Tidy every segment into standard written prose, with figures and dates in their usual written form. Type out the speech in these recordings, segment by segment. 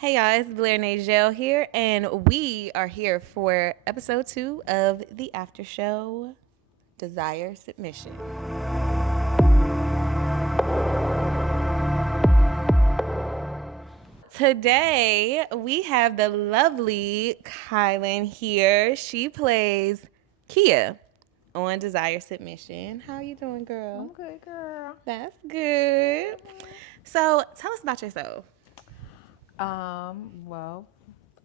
Hey y'all, it's Blair Najel here, and we are here for episode 2 of the Aftershow Desire submission. Today, we have the lovely Kylan here. She plays Kia on Desire submission. How you doing, girl? I'm good, girl. That's good. So, tell us about yourself. Well,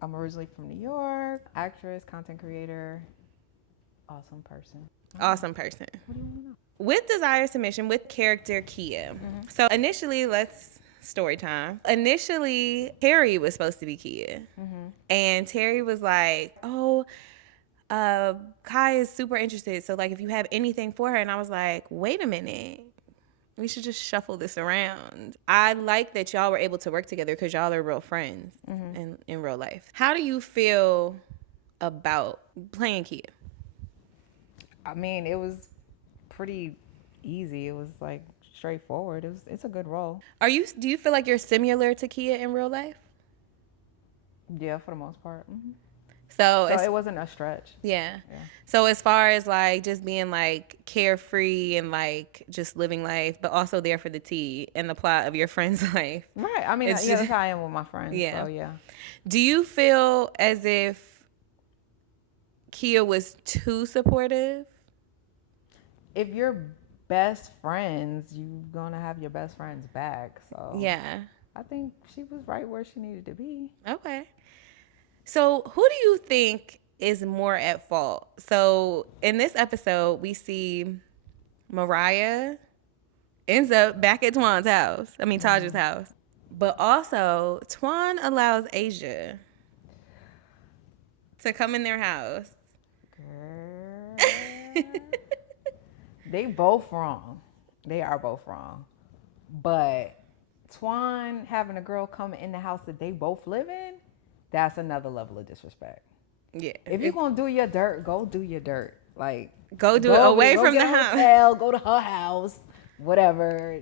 I'm originally from New York, actress, content creator, awesome person. Awesome person. What do you want to know? With Desire submission, with character Kia. So initially, let's story time. Initially, Terry was supposed to be Kia. And Terry was like, oh, Kai is super interested. So like if you have anything for her. And I was like, wait a minute. We should just shuffle this around. I like that y'all were able to work together because y'all are real friends in real life. How do you feel about playing Kia? I mean, it was pretty easy. It was like straightforward. It's a good role. Do you feel like you're similar to Kia in real life? Yeah, for the most part. So it wasn't a stretch. Yeah. So as far as like just being like carefree and like just living life, but also there for the tea and the plot of your friend's life. Right. I mean, It's that's just- how I am with my friends. Yeah. So yeah. Do you feel as if Kia was too supportive? If you're best friends, you're gonna have your best friends back. So Yeah. I think she was right where she needed to be. Okay. So who do you think is more at fault? So in this episode, we see Mariah ends up back at Twan's house. I mean, Taj's house. But also, Twan allows Asia to come in their house. Girl. They both wrong. They are both wrong. But Twan having a girl come in the house that they both live in, that's another level of disrespect. Yeah. If you're going to do your dirt, go do your dirt. Like, Go do it away from the house. Hotel, go to her house, whatever.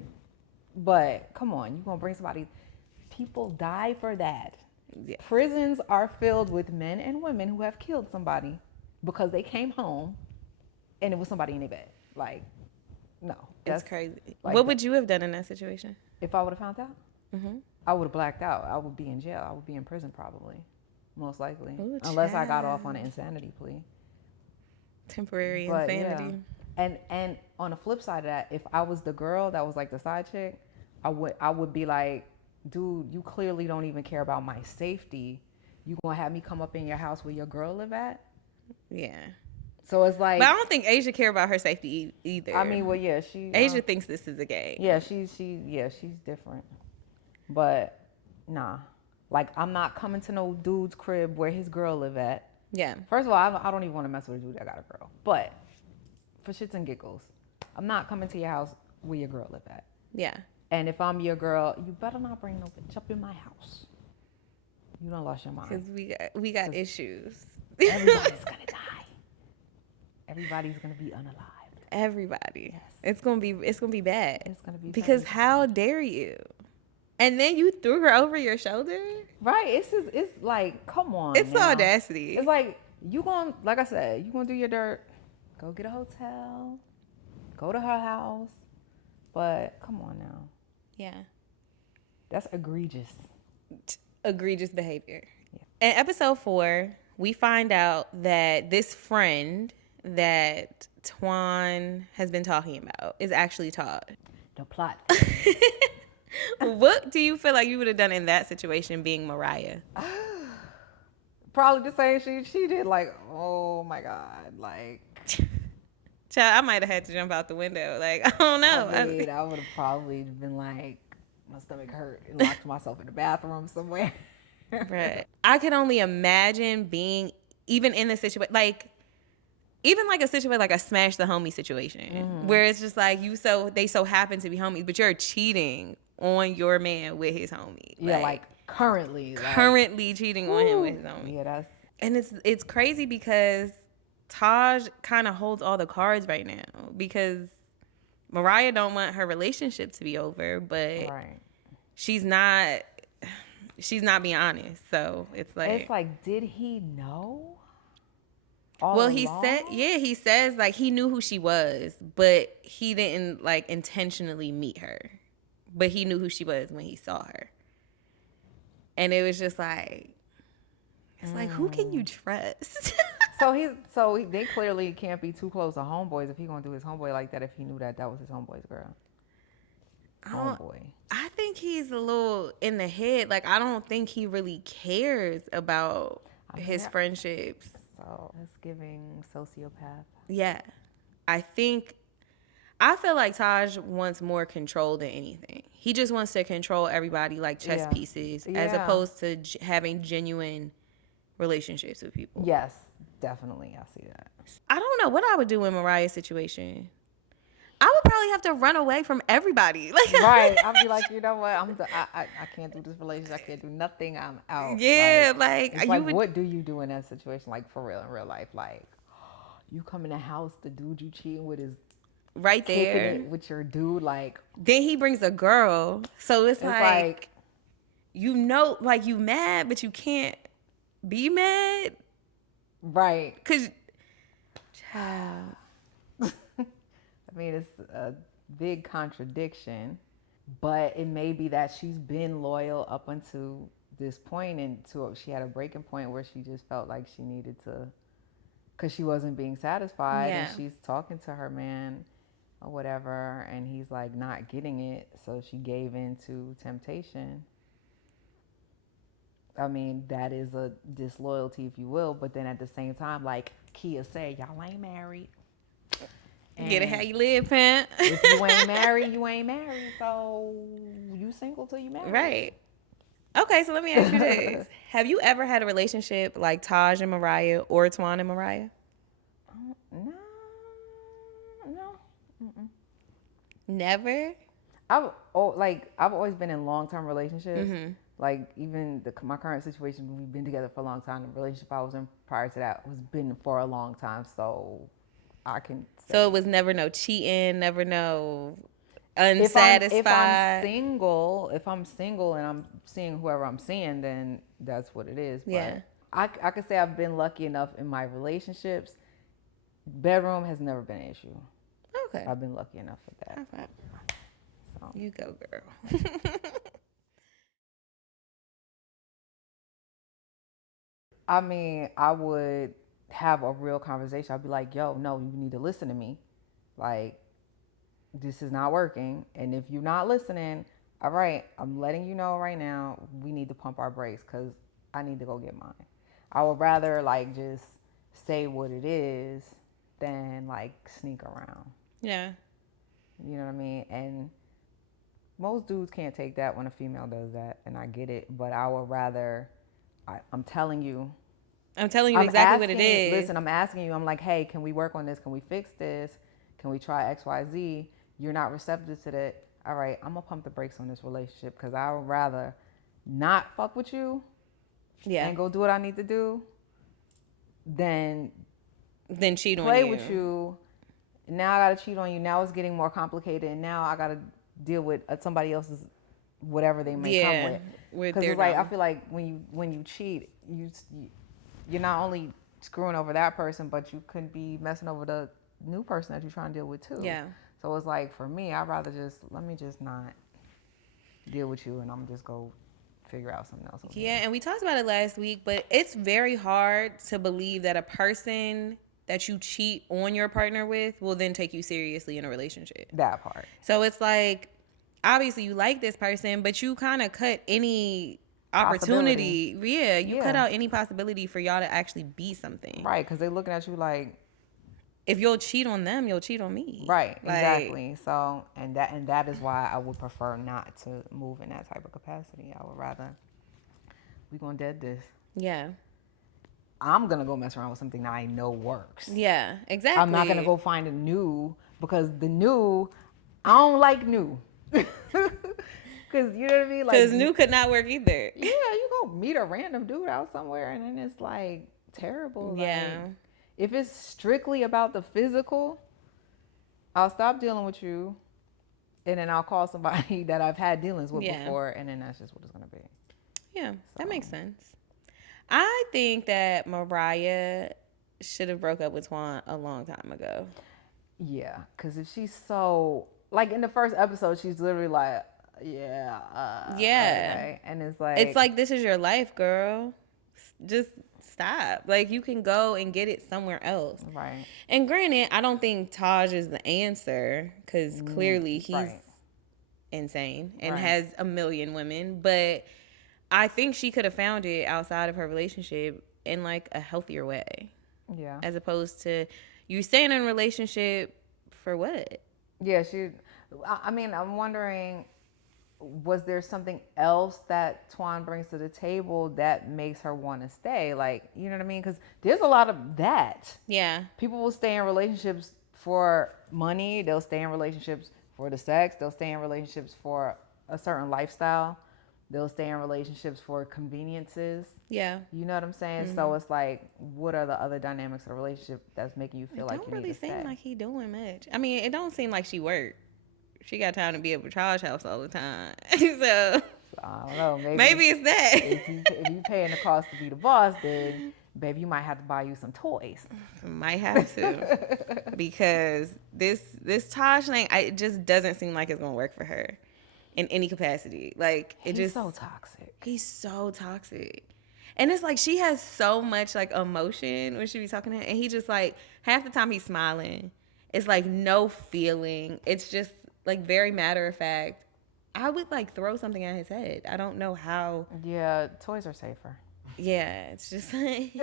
But come on, you're going to bring somebody. People die for that. Yeah. Prisons are filled with men and women who have killed somebody because they came home and it was somebody in their bed. Like, no. It's crazy. like What would you have done in that situation? If I would have found out, I would have blacked out. I would be in jail. I would be in prison probably, most likely. Ooh, unless I got off on an insanity plea. Temporary But, insanity. yeah. And on the flip side of that, if I was the girl that was like the side chick, I would be like, dude, you clearly don't even care about my safety. You gonna have me come up in your house where your girl live at? Yeah. So it's like, But I don't think Asia care about her safety either. I mean, well, yeah, Asia thinks this is a game. Yeah, she's different. But nah, like I'm not coming to no dude's crib where his girl live at. Yeah. First of all, I don't even want to mess with a dude that got a girl. But for shits and giggles, I'm not coming to your house where your girl live at. Yeah. And if I'm your girl, you better not bring no bitch up in my house. You done lost your mind. Because we got issues. Everybody's gonna die. Everybody's gonna be unalived. Everybody. Yes. It's gonna be bad. It's gonna be because very how dare you? And then you threw her over your shoulder? Right. It's like, come on. It's the now. audacity. It's like like I said, you gonna do your dirt, go get a hotel, go to her house. But come on now. Yeah. That's egregious. Egregious behavior. Yeah. In episode 4, we find out that this friend that Twan has been talking about is actually Todd. The plot. What do you feel like you would have done in that situation being Mariah? Probably the same she did. Like, oh my God. Like, Child, I might have had to jump out the window. Like, I don't know. I would have probably been like, my stomach hurt and locked myself in the bathroom somewhere. Right. I could only imagine being even in the situation, like, even like a situation like a smash the homie situation, where it's just like they so happen to be homies, but you're cheating on your man with his homie. Yeah, like currently cheating on him with his homie. Yeah, and it's crazy because Taj kind of holds all the cards right now because Mariah don't want her relationship to be over, but she's not she's not being honest. So it's It's like, like, did he know all well, along? he says like he knew who she was, but he didn't like intentionally meet her. But he knew who she was when he saw her. And it was just like, it's like, who can you trust? They clearly can't be too close to homeboys if he gonna do his homeboy like that if he knew that was his homeboy's girl. Homeboy. I think he's a little in the head. Like, I don't think he really cares about his friendships. So it's giving sociopath. Yeah. I feel like Taj wants more control than anything. He just wants to control everybody like chess pieces as opposed to having genuine relationships with people. Yes, definitely. I see that. I don't know what I would do in Mariah's situation. I would probably have to run away from everybody. Like, right. I'd be like, you know what? I can't do this relationship. I can't do nothing. I'm out. Yeah, what do you do in that situation? Like for real, in real life, like you come in the house, the dude you cheating with is right there with your dude. Like then he brings a girl, so it's like you know, like you mad, but you can't be mad, right? Cause, child. I mean, it's a big contradiction, but it may be that she's been loyal up until this point, and she had a breaking point where she just felt like she needed to, because she wasn't being satisfied, and she's talking to her man or whatever, and he's like not getting it, so she gave in to temptation. I mean, that is a disloyalty, if you will, but then at the same time, like Kia said, y'all ain't married. And get it how you live, Pimp. If you ain't married, you ain't married. So you single till you married. Right. Okay, so let me ask you this. Have you ever had a relationship like Taj and Mariah or Twan and Mariah? No. Mm-mm. Never? I've always been in long-term relationships. Mm-hmm. Like even my current situation, we've been together for a long time. The relationship I was in prior to that was been for a long time. So I can say. So it was never no cheating, never no unsatisfied. If I'm single and I'm seeing whoever I'm seeing, then that's what it is. But yeah. I could say I've been lucky enough in my relationships. Bedroom has never been an issue. Okay. I've been lucky enough with that. Okay. So. You go, girl. I mean, I would have a real conversation. I'd be like, yo, no, you need to listen to me. Like, this is not working. And if you're not listening, all right, I'm letting you know right now, we need to pump our brakes because I need to go get mine. I would rather like just say what it is than like sneak around. Yeah. You know what I mean? And most dudes can't take that when a female does that. And I get it. But I would rather, I'm telling you exactly what it is. Listen, I'm asking you. I'm like, hey, can we work on this? Can we fix this? Can we try X, Y, Z? You're not receptive to that. All right, I'm going to pump the brakes on this relationship because I would rather not fuck with you and go do what I need to do than cheat on you. Play with you. Now I got to cheat on you. Now it's getting more complicated. And now I got to deal with somebody else's whatever they may come with. Because it's like, I feel like when you cheat, you're not only screwing over that person, but you could be messing over the new person that you're trying to deal with too. Yeah. So it's like, for me, I'd rather let me just not deal with you and I'm just go figure out something else. Yeah, and we talked about it last week, but it's very hard to believe that a person that you cheat on your partner with will then take you seriously in a relationship. That part. So it's like, obviously you like this person, but you kind of cut any opportunity. Yeah, you cut out any possibility for y'all to actually be something. Right, because they're looking at you like, if you'll cheat on them, you'll cheat on me. Right, exactly. So, and that is why I would prefer not to move in that type of capacity. I would rather, we gonna dead this. Yeah. I'm gonna go mess around with something that I know works. Yeah, exactly. I'm not gonna go find a new, because the new, I don't like new. Because you know what I mean? Because new could not work either. Yeah, you go meet a random dude out somewhere and then it's like terrible. Yeah. Like, if it's strictly about the physical, I'll stop dealing with you and then I'll call somebody that I've had dealings with before, and then that's just what it's going to be. Yeah, that makes So, sense. I think that Mariah should have broke up with Twan a long time ago. yeah, because if she's so like in the first episode, she's literally like, yeah, Yeah. okay, and it's It's like, like, this is your life, girl. Just stop. Like, you can go and get it somewhere else. right, And granted, I don't think Taj is the answer because clearly he's right, insane and right, has a million women. But I think she could have found it outside of her relationship in like a healthier way, yeah, as opposed to you staying in a relationship for what? yeah. She, I mean, I'm wondering, was there something else that Twan brings to the table that makes her want to stay? Like, you know what I mean? Because there's a lot of that. Yeah. People will stay in relationships for money. They'll stay in relationships for the sex. They'll stay in relationships for a certain lifestyle. They'll stay in relationships for conveniences. Yeah. You know what I'm saying? So it's like, what are the other dynamics of the relationship that's making you feel It like don't you need really to seem stay? like he doing much. I mean, it don't seem like she worked. She got time to be able to charge house all the time. So I don't know. maybe Maybe it's that. if you paying the cost to be the boss, then baby, you might have to buy you some toys. Might have to, because this Taj thing, it just doesn't seem like it's gonna work for her in any capacity. Like it He's just, so toxic. he's so toxic, and it's like she has so much like emotion when she be talking to him, and he just like half the time he's smiling. It's like no feeling. It's just like very matter of fact. I would like throw something at his head. I don't know how. Yeah, toys are safer. Yeah, it's just like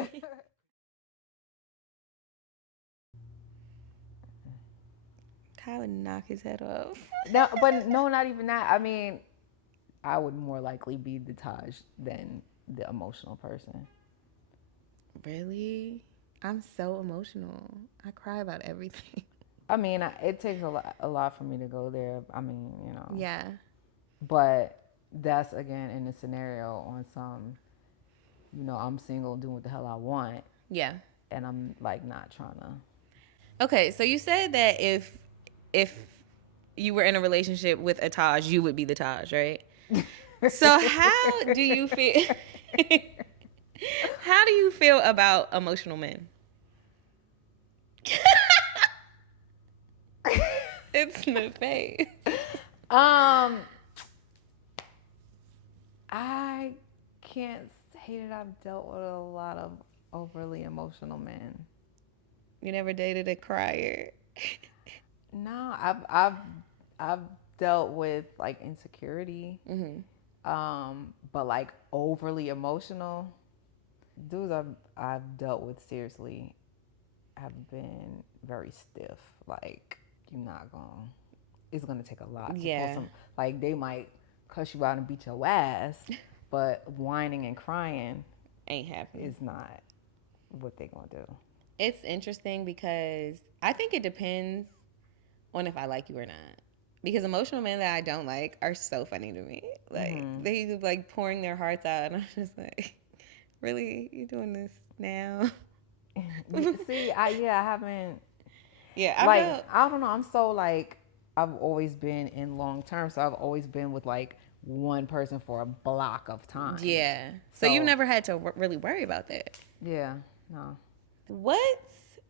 I would knock his head off. No, but no, not even that. I mean, I would more likely be the Taj than the emotional person. Really? I'm so emotional. I cry about everything. I mean, it takes a lot for me to go there. I mean, you know, Yeah. but that's again in the scenario on some, I'm single, doing what the hell I want, Yeah. and I'm like not trying to. Okay, so you said that if you were in a relationship with a Taj, you would be the Taj, right? So how do you feel how do you feel about emotional men? It's in the face. Um, I can't say that I've dealt with a lot of overly emotional men. You never dated a crier. No, I've dealt with like insecurity, but like overly emotional dudes I've dealt with seriously have been very stiff. Like you're not gonna. It's gonna take a lot to pull Yeah. some. Like they might cuss you out and beat your ass, but whining and crying Ain't happening. is not what they gonna do. It's interesting because I think it depends on if I like you or not. Because emotional men that I don't like are so funny to me. Like they like pouring their hearts out, and I'm just like, really, you doing this now? See, I haven't. Yeah, I Like felt. I don't know. I'm so like I've always been in long term, so I've always been with like one person for a block of time. Yeah. So So you've never had to really worry about that. yeah, no. What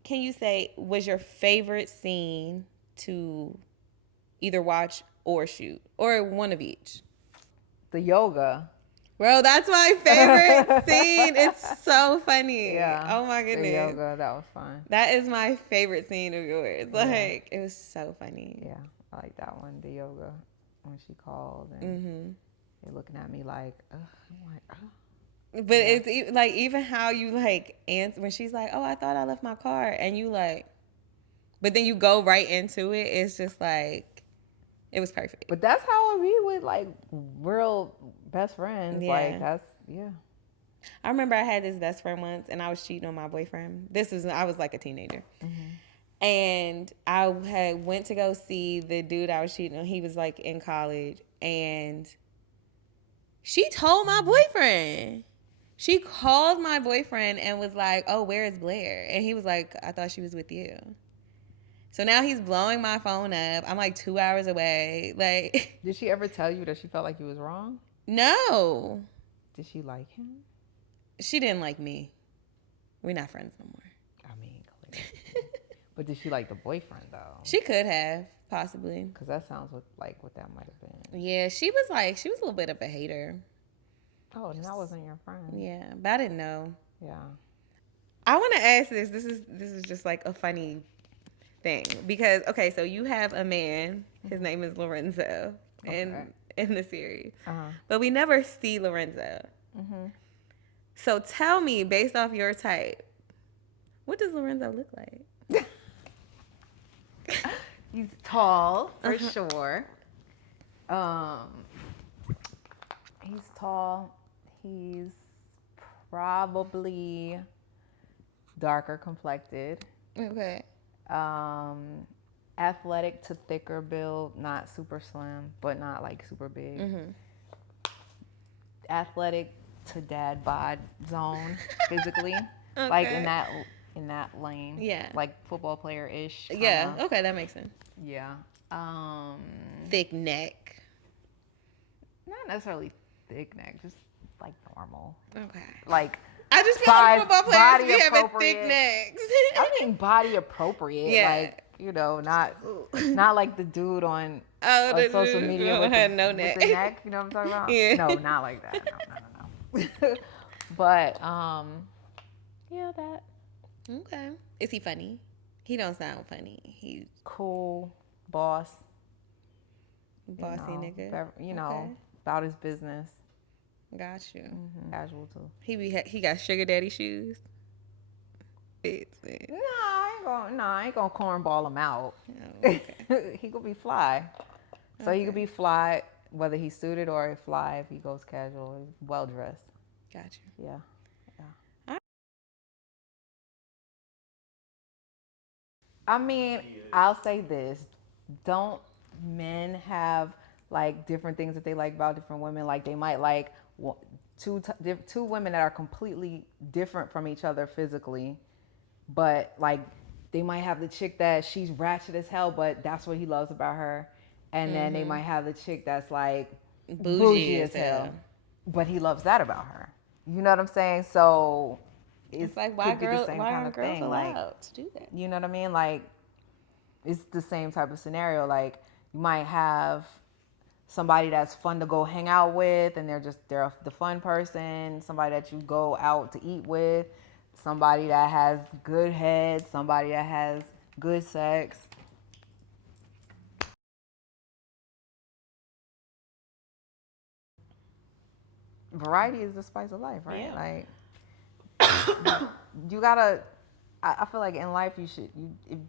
can you say was your favorite scene to either watch or shoot, or one of each? The yoga. Bro, that's my favorite scene. It's so funny. Yeah. Oh my The goodness. yoga, that was fun. That is my favorite scene of yours. Like, it was so funny. Yeah, I like that one. The yoga when she called and they're looking at me like, ugh. I'm like, ugh. But it's like even how you like answer when she's like, "Oh, I thought I left my car," and you like, but then you go right into it. It's just like, it was perfect. But that's how it be with like real best friends. Yeah. Like that's yeah. I remember I had this best friend once, and I was cheating on my boyfriend. I was like a teenager, and I had went to go see the dude I was cheating on. He was like in college, and she told my boyfriend. She called my boyfriend and was like, "Oh, where is Blair?" And he was like, "I thought she was with you." So now he's blowing my phone up. I'm like 2 hours away. Like, Did she ever tell you that she felt like you was wrong? no. Did she like him? She didn't like me. We're not friends no more. I mean, clearly. But did she like the boyfriend though? She could have, possibly. Because that sounds like what that might have been. Yeah, she was a little bit of a hater. Oh, and that wasn't your friend. Yeah, but I didn't know. Yeah. I want to ask this. This is just like a funny thing because okay, so you have a man. His name is Lorenzo in the series, but we never see Lorenzo. So tell me, based off your type, what does Lorenzo look like? He's tall for sure. He's tall. He's probably darker complected. Okay. Athletic to thicker build, not super slim, but not like super big. Athletic to dad bod zone physically, Okay. like in that lane. Yeah. Like football player ish. Yeah. Okay, that makes sense. Yeah. Thick neck. Not necessarily thick neck, just like normal. Okay. Like I just feel like football players be having appropriate. thick necks. I mean body appropriate. Yeah. Like, you know, not like the dude on the social dude media who with had the, no with neck. the neck. You know what I'm talking about? Yeah. No, not like that. No. But yeah, that. Okay. Is he funny? He don't sound funny. He's Cool, boss. bossy nigga. Okay. About his business. Got you. Casual too. He got sugar daddy shoes. Fits, man. I ain't gonna cornball him out. Oh, okay. He could be fly. So he could be fly, whether he's suited or fly if he goes casual, well dressed. Got you. Yeah. I mean, I'll say this. Don't men have like different things that they like about different women? Like they might like two women that are completely different from each other physically, but like they might have the chick that she's ratchet as hell, but that's what he loves about her. And then they might have the chick that's like bougie as hell, but he loves that about her. You know what I'm saying? So it's like why aren't girls allowed to do that? You know what I mean? Like it's the same type of scenario. Like you might have somebody that's fun to go hang out with, and they're the fun person. Somebody that you go out to eat with. Somebody that has good head. Somebody that has good sex. Variety is the spice of life, right? Yeah. Like you gotta. I feel like in life you should.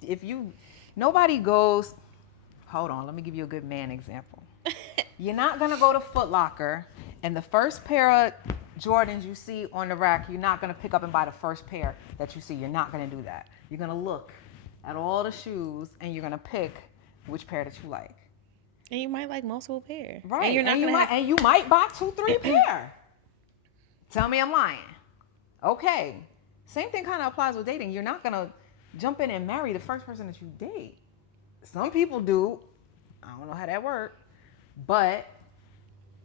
If you nobody goes. Hold on, let me give you a good man example. You're not gonna go to Foot Locker and the first pair of Jordans you see on the rack, you're not gonna pick up and buy the first pair that you see. You're not gonna do that. You're gonna look at all the shoes and you're gonna pick which pair that you like. And you might like multiple pairs. Right. And you're not and you might buy 2-3 pair. Tell me I'm lying. Okay. Same thing kind of applies with dating. You're not gonna jump in and marry the first person that you date. Some people do. I don't know how that works. But,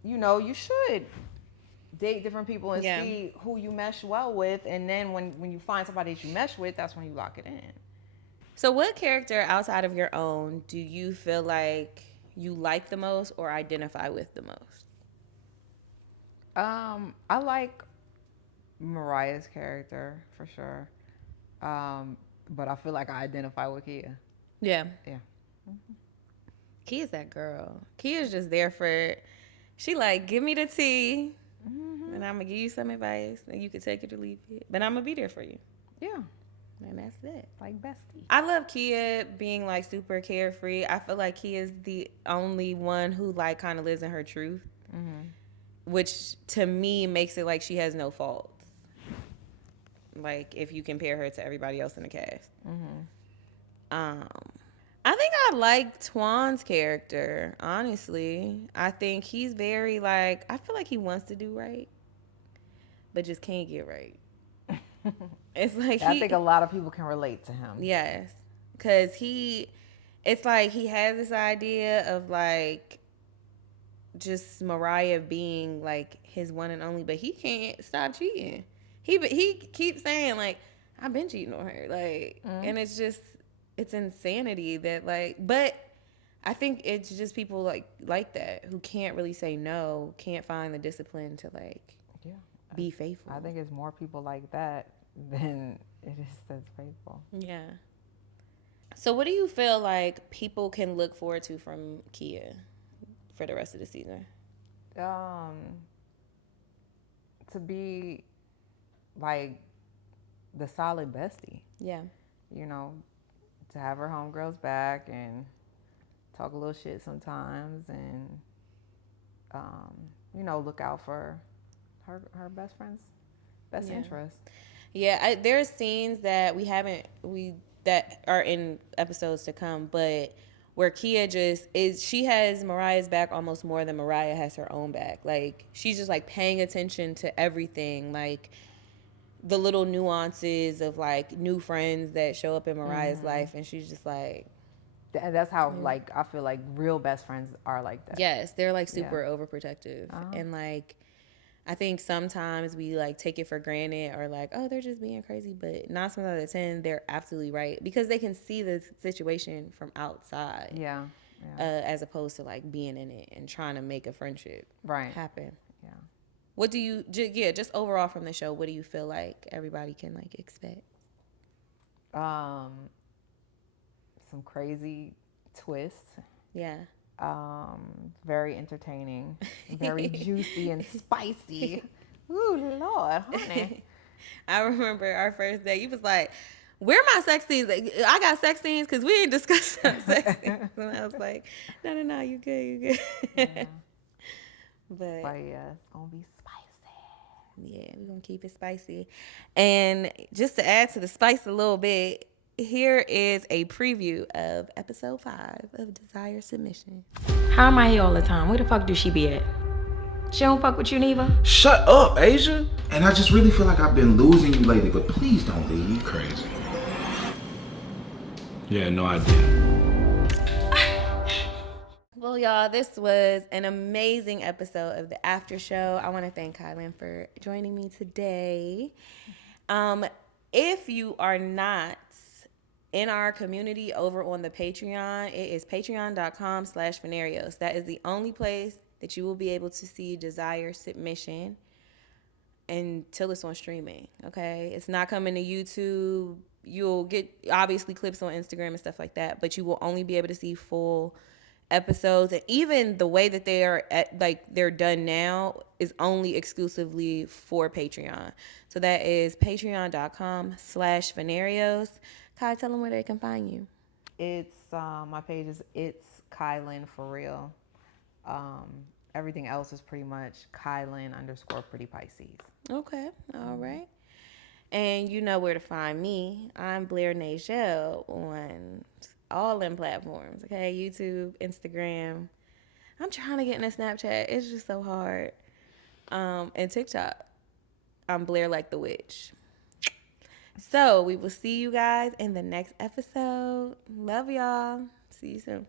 you know, you should date different people and see who you mesh well with. And then when you find somebody that you mesh with, that's when you lock it in. So what character outside of your own do you feel like you like the most or identify with the most? I like Mariah's character for sure. But I feel like I identify with Kia. Yeah. Yeah. Kia's that girl. Kia's just there for, she like, give me the tea, and I'm going to give you some advice, and you can take it or leave it. But I'm going to be there for you. Yeah. And that's it. Like bestie. I love Kia being like super carefree. I feel like Kia's the only one who like kind of lives in her truth, which to me makes it like she has no faults. Like if you compare her to everybody else in the cast. I think I like Twan's character, honestly. I think he's very like, I feel like he wants to do right, but just can't get right. It's like I think a lot of people can relate to him. Yes. Because it's like he has this idea of like just Mariah being like his one and only, but he can't stop cheating. He keeps saying like, I've been cheating on her, like, and it's just, it's insanity that like, but I think it's just people like that who can't really say no, can't find the discipline to like Yeah. be faithful. I think it's more people like that than it is that's faithful. Yeah. So what do you feel like people can look forward to from Kia for the rest of the season? To be like the solid bestie. Yeah. You know, to have her homegirls back and talk a little shit sometimes, and look out for her best friend's best interest. Yeah, there's scenes that that are in episodes to come, but where Kia she has Mariah's back almost more than Mariah has her own back. Like she's just like paying attention to everything, like the little nuances of like new friends that show up in Mariah's life, and she's just like, that's how like I feel like real best friends are like that. Yes, they're like super overprotective, and like I think sometimes we like take it for granted or like, oh, they're just being crazy, but 9 times out of 10 they're absolutely right because they can see the situation from outside. Yeah. As opposed to like being in it and trying to make a friendship happen. Yeah. What do you just overall from the show, what do you feel like everybody can like expect? Some crazy twists. Yeah. Very entertaining, very juicy and spicy. Ooh, Lord, honey. I remember our first day. You was like, "Where are my sex scenes? I got sex scenes because we ain't discussed sex scenes." And I was like, "No, you good." Yeah. But yeah, it's gonna be spicy. Yeah, we're gonna keep it spicy. And just to add to the spice a little bit, here is a preview of episode 5 of Desire Submission. How am I here all the time? Where the fuck do she be at? She don't fuck with you neither? Shut up, Asia. And I just really feel like I've been losing you lately, but please don't leave. Crazy. Yeah, no idea. Well, y'all, this was an amazing episode of the After Show. I want to thank Kylan for joining me today. If you are not in our community over on the Patreon, it is patreon.com/Fanarios. That is the only place that you will be able to see Desire Submission until it's on streaming, okay? It's not coming to YouTube. You'll get, obviously, clips on Instagram and stuff like that, but you will only be able to see full episodes. And even the way that they are they're done now is only exclusively for Patreon. So that is patreon.com/Fanarios. Kai, tell them where they can find you. It's my page is It's Kylan for real. Everything else is pretty much Kylan_Pretty Pisces. Okay, all right. And you know where to find me. I'm Blair Najel on all them platforms. Okay, YouTube, Instagram. I'm trying to get into Snapchat. It's just so hard. And TikTok. I'm Blair like the witch. So we will see you guys in the next episode. Love y'all. See you soon.